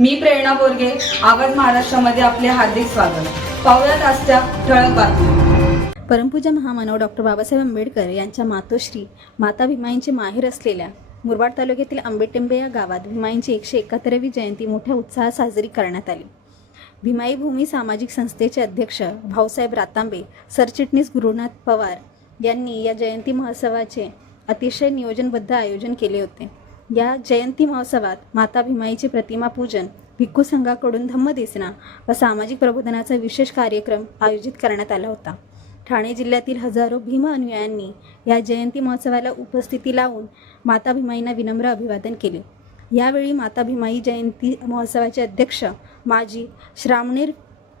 मी प्रेरणा बोरगे आवाज महाराष्ट्रामध्ये आपले हार्दिक स्वागत. पाहुयात आजच्या ठळक बातम्या. परमपूजा महामानव डॉक्टर बाबासाहेब आंबेडकर यांच्या मातोश्री माता भीमाईंचे माहेर असलेल्या मुरबाड तालुक्यातील आंबेटेंबे या गावात भीमाईंची एकशे एकाहत्तरावी जयंती मोठ्या उत्साहात साजरी करण्यात आली. भीमाई भूमी सामाजिक संस्थेचे अध्यक्ष भाऊसाहेब रातांबे सरचिटणीस गुरुनाथ पवार यांनी या जयंती महोत्सवाचे अतिशय नियोजनबद्ध आयोजन केले होते. या जयंती महोत्सवात माता भीमाईचे प्रतिमा पूजन भिक्खू संघाकडून धम्मदेसना व सामाजिक प्रबोधनाचा विशेष कार्यक्रम आयोजित करण्यात आला होता. ठाणे जिल्ह्यातील हजारो भीम अनुयायांनी या जयंती महोत्सवाला उपस्थिती लावून माता भीमाईंना विनम्र अभिवादन केले. यावेळी माता भीमाई जयंती महोत्सवाचे अध्यक्ष माजी श्रामणीर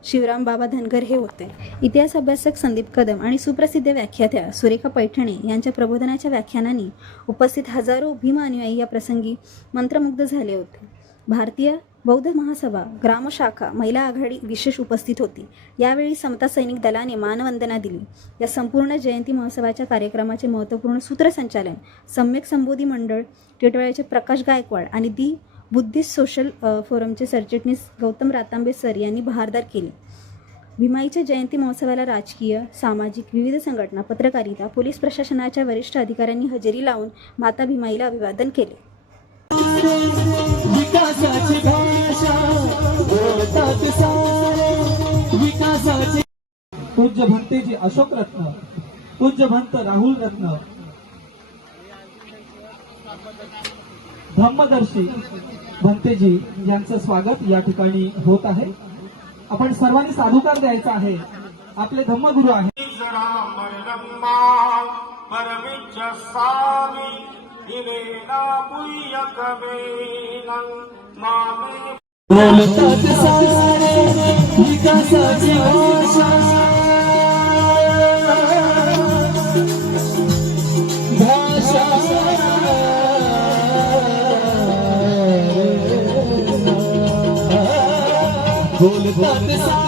शिवराम बाबा धनगर हे होते. इतिहास अभ्यासक संदीप कदम आणि सुप्रसिद्ध व्याख्यात्या सुरेखा पैठणे यांच्या प्रबोधनाच्या व्याख्यानांनी उपस्थित हजारो भीम अनुयायी या प्रसंगी मंत्रमुग्ध झाले होते. भारतीय बौद्ध महासभा ग्रामशाखा महिला आघाडी विशेष उपस्थित होती. यावेळी समता सैनिक दलाने मानवंदना दिली. या संपूर्ण जयंती महोत्सवाच्या कार्यक्रमाचे महत्त्वपूर्ण सूत्रसंचालन सम्यक संबोधी मंडळ टिटवाळ्याचे प्रकाश गायकवाड आणि दी. बुद्धिस्ट सोशल फोरमचे सरचिटणीस गौतम रातांबे सर यांनी बहारदार केले. भीमाईच्या जयंती महोत्सवाला राजकीय सामाजिक विविध संघटना पत्रकारिता पोलीस प्रशासनाच्या वरिष्ठ अधिकाऱ्यांनी हजेरी लावून माता भीमाईला अभिवादन केले. पूज्य भंतेजी अशोक रत्न पूज्य भंत राहुल रत्न. धम्मदर्शी भंतेजी यांचं स्वागत या ठिकाणी होत आहे. आपण सर्वांनी साधुकार द्यायचा आहे. आपले धम्मगुरु आहे विकासाची बोलतात सारे